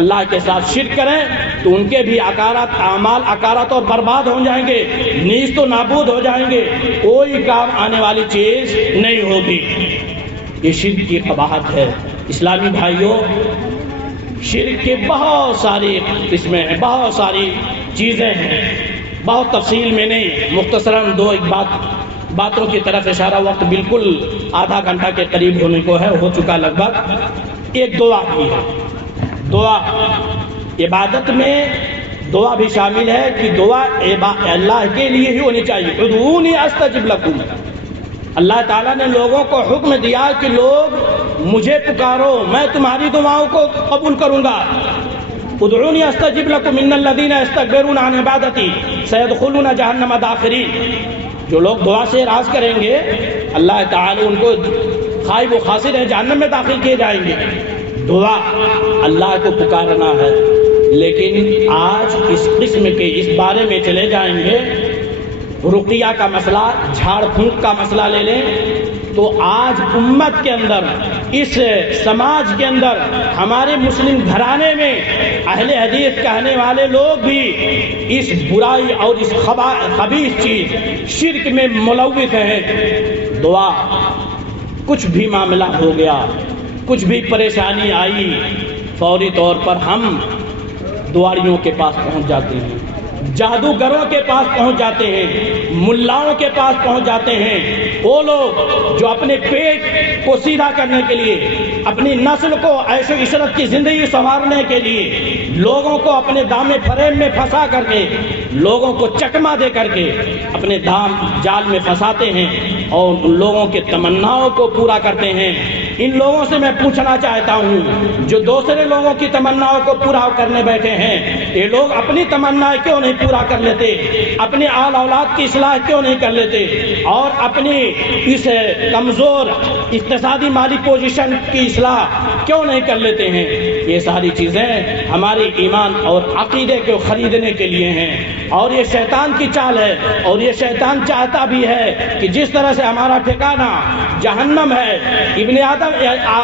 اللہ کے ساتھ شرک کریں تو ان کے بھی اکارت اعمال اکارت اور برباد ہو جائیں گے، نیز تو نابود ہو جائیں گے، کوئی کام آنے والی چیز نہیں ہوگی۔ یہ شرک کی قباحت ہے۔ اسلامی بھائیوں، شرک کے بہت ساری قسمیں ہیں، بہت ساری چیزیں ہیں، بہت تفصیل میں نہیں، مختصراً دو ایک باتوں کی طرف اشارہ، وقت بالکل آدھا گھنٹہ کے قریب ہونے کو ہے، ہو چکا لگ بھگ۔ ایک دعا بھی ہے، دعا عبادت میں دعا بھی شامل ہے کہ دعا اللہ کے لیے ہی ہونی چاہیے۔ ادعونی استجب لکم۔ اللہ تعالیٰ نے لوگوں کو حکم دیا کہ لوگ مجھے پکارو، میں تمہاری دعاؤں کو قبول کروں گا۔ ادعونی استجب لکم ان الذین یستکبرون عن عبادتی سیدخلون جہنم داخرین۔ جو لوگ دعا سے اعراض کریں گے اللہ تعالیٰ ان کو خائب و خاسر ہے، جہنم میں داخل کیے جائیں گے۔ دعا اللہ کو پکارنا ہے، لیکن آج اس قسم کے اس بارے میں چلے جائیں گے، رقیہ کا مسئلہ، جھاڑ پھونک کا مسئلہ لے لیں تو آج امت کے اندر، اس سماج کے اندر، ہمارے مسلم گھرانے میں اہل حدیث کہنے والے لوگ بھی اس برائی اور اس خبیث چیز شرک میں ملوث ہیں۔ دعا، کچھ بھی معاملہ ہو گیا، کچھ بھی پریشانی آئی، فوری طور پر ہم دعاڑیوں کے پاس پہنچ جاتے ہیں، جادوگروں کے پاس پہنچ جاتے ہیں، ملاؤں کے پاس پہنچ جاتے ہیں، وہ لوگ جو اپنے پیٹ کو سیدھا کرنے کے لیے، اپنی نسل کو عیش و عشرت کی زندگی سنوارنے کے لیے لوگوں کو اپنے دامے فریب میں پھنسا کر کے، لوگوں کو چکما دے کر کے اپنے دام جال میں پھنساتے ہیں اور ان لوگوں کے تمناؤں کو پورا کرتے ہیں۔ ان لوگوں سے میں پوچھنا چاہتا ہوں جو دوسرے لوگوں کی تمناؤں کو پورا کرنے بیٹھے ہیں، یہ لوگ اپنی تمنا کیوں نہیں پورا کر لیتے؟ اپنے آل اولاد کی اصلاح کیوں نہیں کر لیتے؟ اور اپنی اس کمزور اقتصادی مالی پوزیشن کی اصلاح کیوں نہیں کر لیتے ہیں؟ یہ ساری چیزیں ہمارے ایمان اور عقیدے کو خریدنے کے لیے ہیں، اور یہ شیطان کی چال ہے، اور یہ شیطان چاہتا بھی ہے کہ جس طرح سے ہمارا ٹھکانہ جہنم ہے ابن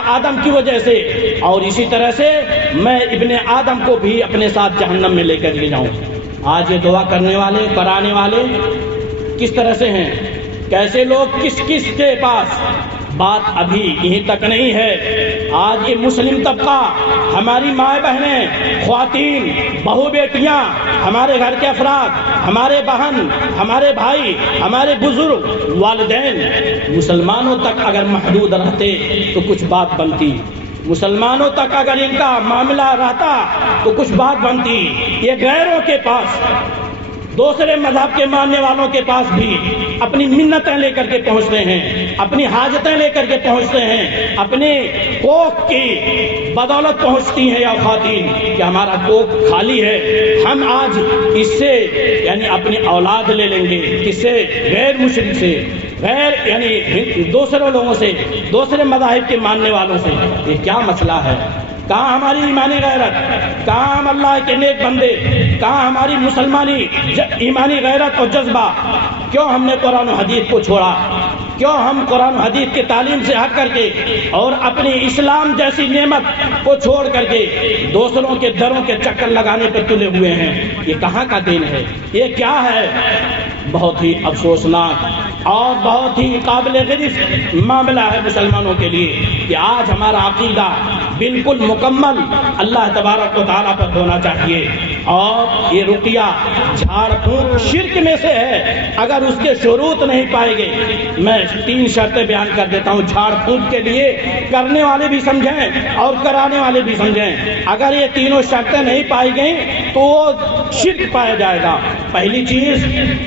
آدم کی وجہ سے، اور اسی طرح سے میں ابن آدم کو بھی اپنے ساتھ جہنم میں لے کر لے جاؤں۔ آج یہ دعا کرنے والے، کرانے والے کس طرح سے ہیں، کیسے لوگ، کس کس کے پاس؟ بات ابھی یہیں تک نہیں ہے۔ آج یہ مسلم طبقہ، ہماری مائیں بہنیں، خواتین، بہو بیٹیاں، ہمارے گھر کے افراد، ہمارے بہن، ہمارے بھائی، ہمارے بزرگ، والدین، مسلمانوں تک اگر محدود رہتے تو کچھ بات بنتی، مسلمانوں تک اگر ان کا معاملہ رہتا تو کچھ بات بنتی۔ یہ غیروں کے پاس، دوسرے مذہب کے ماننے والوں کے پاس بھی اپنی منتیں لے کر کے پہنچتے ہیں، اپنی حاجتیں لے کر کے پہنچتے ہیں، اپنے کوکھ کی بدولت پہنچتی ہیں یا خواتین کہ ہمارا کوکھ خالی ہے، ہم آج اس سے یعنی اپنی اولاد لے لیں گے، کس سے؟ غیر مشرک سے، غیر یعنی دوسرے لوگوں سے، دوسرے مذاہب کے ماننے والوں سے۔ یہ کیا مسئلہ ہے؟ کہاں ہماری ایمانی غیرت؟ کہاں ہم اللہ کے نیک بندے؟ کہاں ہماری مسلمانی ایمانی غیرت اور جذبہ؟ کیوں ہم نے قرآن و حدیث کو چھوڑا؟ کیوں ہم قرآن و حدیث کی تعلیم سے ہٹ کر کے اور اپنی اسلام جیسی نعمت کو چھوڑ کر کے دوسروں کے دروں کے چکر لگانے پر تلے ہوئے ہیں؟ یہ کہاں کا دین ہے؟ یہ کیا ہے؟ بہت ہی افسوسناک اور بہت ہی قابل غرض معاملہ ہے مسلمانوں کے لیے کہ آج ہمارا عقیدہ بالکل مکمل اللہ تبارک و تعالیٰ پر ہونا چاہیے، اور یہ رقیہ جھاڑ پھونک شرک میں سے ہے اگر اس کے شروط نہیں پائے گئے۔ میں 3 شرطیں بیان کر دیتا ہوں جھاڑ پھونک کے لیے، کرنے والے بھی سمجھیں اور کرانے والے بھی سمجھیں۔ اگر یہ تینوں شرطیں نہیں پائی گئیں تو وہ شرک پایا جائے گا۔ پہلی چیز،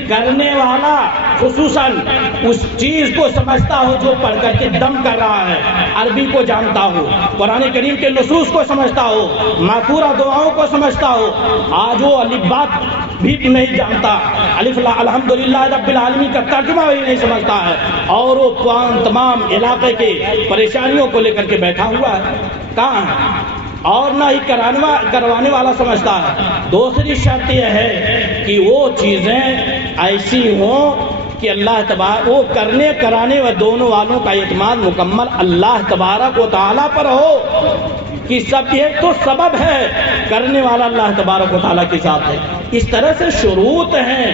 کرنے والا خصوصاً اس چیز کو سمجھتا ہو جو پڑھ کر کے دم کر رہا ہے، عربی کو جانتا ہو، قرآن کریم کے نصوص کو سمجھتا ہو، ماثورہ دعاؤں کو سمجھتا ہو۔ آج وہ الف بات بھی نہیں جانتا، الف الحمدللہ رب العالمین کا ترجمہ بھی نہیں سمجھتا ہے، اور وہ تمام علاقے کے پریشانیوں کو لے کر کے بیٹھا ہوا ہے، کہاں ہے؟ اور نہ ہی کروانے والا سمجھتا ہے۔ دوسری شرط یہ ہے کہ وہ چیزیں ایسی ہوں کہ اللہ تبارک وہ کرنے کرانے و دونوں والوں کا اعتماد مکمل اللہ تبارک و تعالیٰ پر ہو کہ سب یہ تو سبب ہے، کرنے والا اللہ تبارک و تعالیٰ کے ساتھ ہے۔ اس طرح سے شروط ہیں،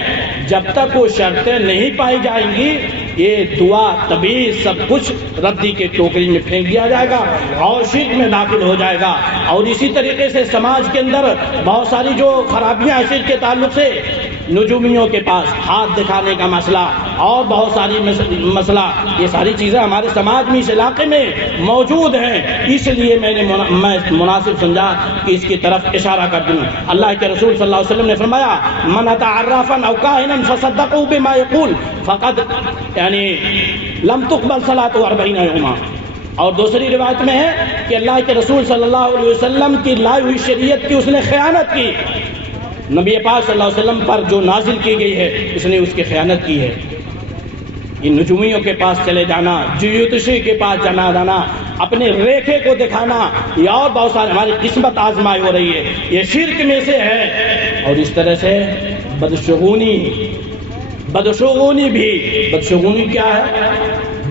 جب تک وہ شرطیں نہیں پائی جائیں گی یہ دعا طبیعت سب کچھ ردی کے ٹوکری میں پھینک دیا جائے گا اور شرک میں داخل ہو جائے گا۔ اور اسی طریقے سے سماج کے اندر بہت ساری جو خرابیاں شرک کے تعلق سے، نجومیوں کے پاس ہاتھ دکھانے کا مسئلہ اور بہت ساری مسئلہ، یہ ساری چیزیں ہمارے سماج میں اس علاقے میں موجود ہیں، اس لیے میں مناسب سمجھا کہ اس کی طرف اشارہ کر دوں۔ اللہ کے رسول صلی اللہ علیہ وسلم نے فرمایا من اتى عرافا او کاہنا فصدقه بما يقول فقد یعنی لم تقبل صلاته 40 یوما۔ اور دوسری روایت میں ہے کہ اللہ کے رسول صلی اللہ علیہ وسلم کی لائی ہوئی شریعت کی اس نے خیانت کی، نبی پاک صلی اللہ علیہ وسلم پر جو نازل کی گئی ہے اس نے اس کی خیانت کی ہے۔ ان نجومیوں کے پاس چلے جانا، جیوتشی کے پاس جانا، اپنے ریکھے کو دکھانا، یا اور بہت سارے ہماری قسمت آزمائی ہو رہی ہے، یہ شرک میں سے ہے۔ اور اس طرح سے بدشگونی بھی، بدشگونی کیا ہے؟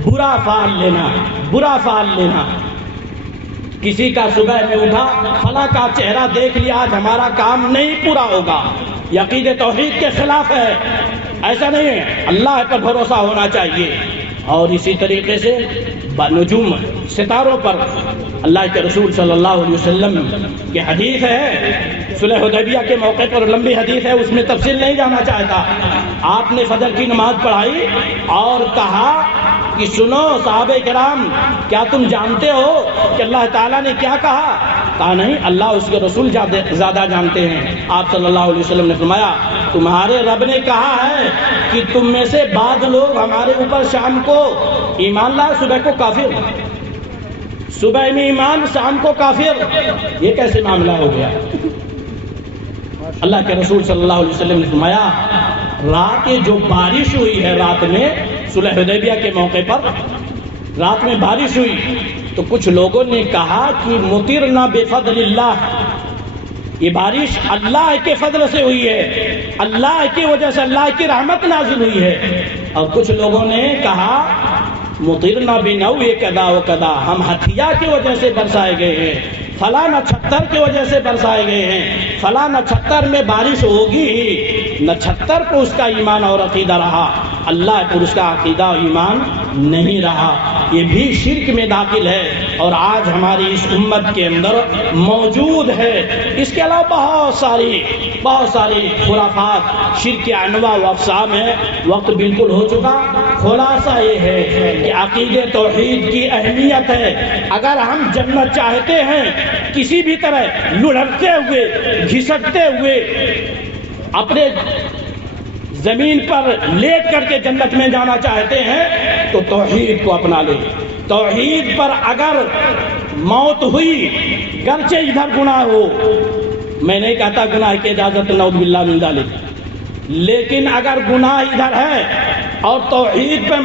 برا فعل لینا۔ کسی کا صبح میں اٹھا فلاں کا چہرہ دیکھ لیا آج ہمارا کام نہیں پورا ہوگا، یہ عقیدہ توحید کے خلاف ہے، ایسا نہیں ہے، اللہ پر بھروسہ ہونا چاہیے۔ اور اسی طریقے سے نجوم ستاروں پر اللہ کے رسول صلی اللہ علیہ وسلم کی حدیث ہے، صلح حدیبیہ کے موقع پر لمبی حدیث ہے، اس میں تفصیل نہیں جانا چاہتا۔ آپ نے فجر کی نماز پڑھائی اور کہا کہ سنو صحابہ کرام، کیا تم جانتے ہو کہ اللہ تعالیٰ نے کیا کہا؟ کہا نہیں، اللہ اس کے رسول زیادہ جانتے ہیں۔ آپ صلی اللہ علیہ وسلم نے فرمایا تمہارے رب نے کہا ہے کہ تم میں سے بعض لوگ ہمارے اوپر شام کو ایمان لائے، صبح کو کافر، صبح میں ایمان شام کو کافر، یہ کیسے معاملہ ہو گیا؟ اللہ کے رسول صلی اللہ علیہ وسلم نے فرمایا رات جو بارش ہوئی ہے، رات میں صلح حدیبیہ کے موقع پر رات میں بارش ہوئی تو کچھ لوگوں نے کہا کہ مطرنا بفضل اللہ، یہ بارش اللہ کے فضل سے ہوئی ہے، اللہ کی وجہ سے اللہ کی رحمت نازل ہوئی ہے۔ اور کچھ لوگوں نے کہا مطرنا بنوء کذا و کذا، ہم ہتھیا کی وجہ سے برسائے گئے ہیں، فلاں نچھتر کی وجہ سے برسائے گئے ہیں، فلاں نچھتر میں بارش ہوگی ہی، نچھتر کو اس کا ایمان اور عقیدہ رہا، اللہ پر اس کا عقیدہ اور ایمان نہیں رہا، یہ بھی شرک میں داخل ہے اور آج ہماری اس امت کے اندر موجود ہے۔ اس کے علاوہ بہت ساری خرافات، شرک کے انواع و اقسام ہیں۔ وقت بالکل ہو چکا، خلاصہ یہ ہے کہ عقیدہ توحید کی اہمیت ہے۔ اگر ہم جنت چاہتے ہیں، کسی بھی طرح لڑھکتے ہوئے گھسٹتے ہوئے اپنے زمین پر لیٹ کر کے جنت میں جانا چاہتے ہیں تو توحید کو اپنا لیں۔ توحید پر اگر موت ہوئی، گرچہ ادھر گناہ ہو، میں نہیں کہتا گناہ کی اجازت نعوذ باللہ من ذالک، لیکن اگر گناہ ادھر ہے اور توحید پہ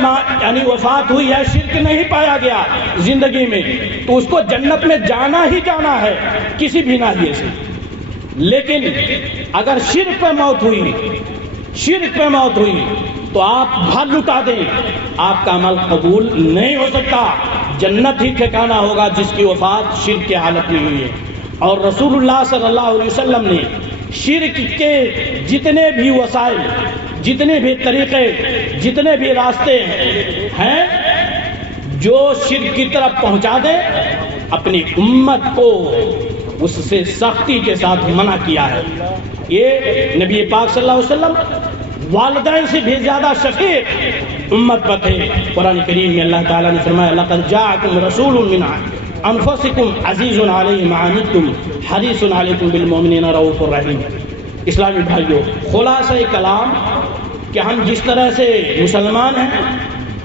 یعنی وفات ہوئی ہے، شرک نہیں پایا گیا زندگی میں، تو اس کو جنت میں جانا ہی جانا ہے کسی بھی ناحیے سے۔ لیکن اگر شرک پہ موت ہوئی تو آپ بھر لٹا دیں، آپ کا عمل قبول نہیں ہو سکتا، جنت ہی ٹھکانہ ہوگا جس کی وفات شرک کی حالت میں ہوئی ہے۔ اور رسول اللہ صلی اللہ علیہ وسلم نے شرک کے جتنے بھی وسائل، جتنے بھی طریقے، جتنے بھی راستے ہیں جو شرک کی طرف پہنچا دیں، اپنی امت کو اس سے سختی کے ساتھ منع کیا ہے۔ یہ نبی پاک صلی اللہ علیہ وسلم والدین سے بھی زیادہ شفیق امت پر تھے۔ قرآن کریم میں اللہ تعالیٰ نے فرمایا لقد جاءکم رسول من انفسکم عزیز علیہ ما عنتم حریص علیکم بالمؤمنین رؤوف الرحیم۔ اسلامی بھائیوں، خلاصہ کلام کہ ہم جس طرح سے مسلمان ہیں،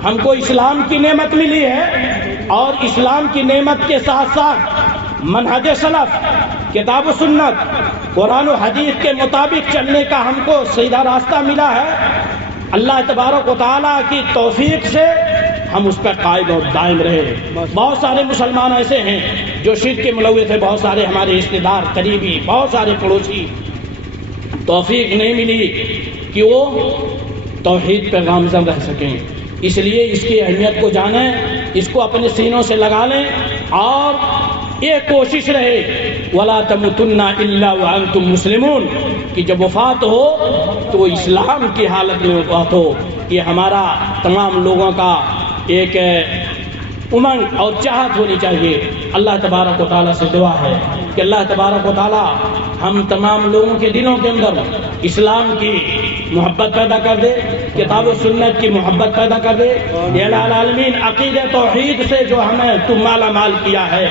ہم کو اسلام کی نعمت ملی ہے، اور اسلام کی نعمت کے ساتھ ساتھ منہج سلف، کتاب و سنت، قرآن و حدیث کے مطابق چلنے کا ہم کو سیدھا راستہ ملا ہے۔ اللہ تبارک و تعالیٰ کی توفیق سے ہم اس پر قائم اور دائم رہے۔ بہت سارے مسلمان ایسے ہیں جو شرک کے ملوث ہیں، بہت سارے ہمارے رشتہ دار، قریبی، بہت سارے پڑوسی، توفیق نہیں ملی کہ وہ توحید پہ گامزن رہ سکیں۔ اس لیے اس کی اہمیت کو جانیں، اس کو اپنے سینوں سے لگا لیں، اور یہ کوشش رہے وَلَا تَمُوتُنَّ إِلَّا وَأَنْتُمْ مُسْلِمُونَ کہ جب وفات ہو تو اسلام کی حالت میں وفات ہو۔ یہ ہمارا تمام لوگوں کا ایک امنگ اور چاہت ہونی چاہیے۔ اللہ تبارک و تعالیٰ سے دعا ہے کہ اللہ تبارک و تعالیٰ ہم تمام لوگوں کے دلوں کے اندر اسلام کی محبت پیدا کر دے، کتاب و سنت کی محبت پیدا کر دے۔ یا العالمین، عقید توحید سے جو ہمیں تو مالا مال کیا ہے،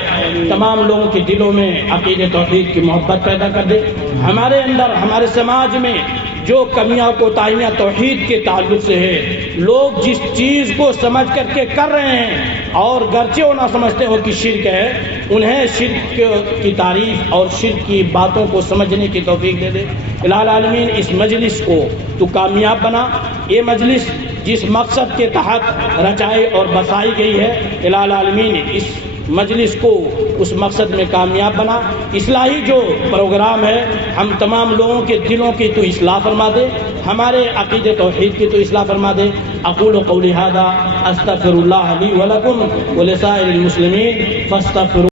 تمام لوگوں کے دلوں میں عقید توحید کی محبت پیدا کر دے۔ ہمارے اندر، ہمارے سماج میں جو کمیاں کوتاہیاں توحید کے تعلق سے ہے، لوگ جس چیز کو سمجھ کر کے کر رہے ہیں اور گرچہ وہ نہ سمجھتے ہو کہ شرک ہے، انہیں شرک کی تعریف اور شرک کی باتوں کو سمجھنے کی توفیق دے دے۔ الہ العالمین، اس مجلس کو تو کامیاب بنا۔ یہ مجلس جس مقصد کے تحت رچائی اور بسائی گئی ہے، الہ العالمین اس مجلس کو اس مقصد میں کامیاب بنا۔ اصلاحی جو پروگرام ہے، ہم تمام لوگوں کے دلوں کی تو اصلاح فرما دے، ہمارے عقید توحید کی تو اصلاح فرما دے۔ اقول قولی ھذا استغفر اللہ لی ولکم ولسائر المسلمین فاستغفروا۔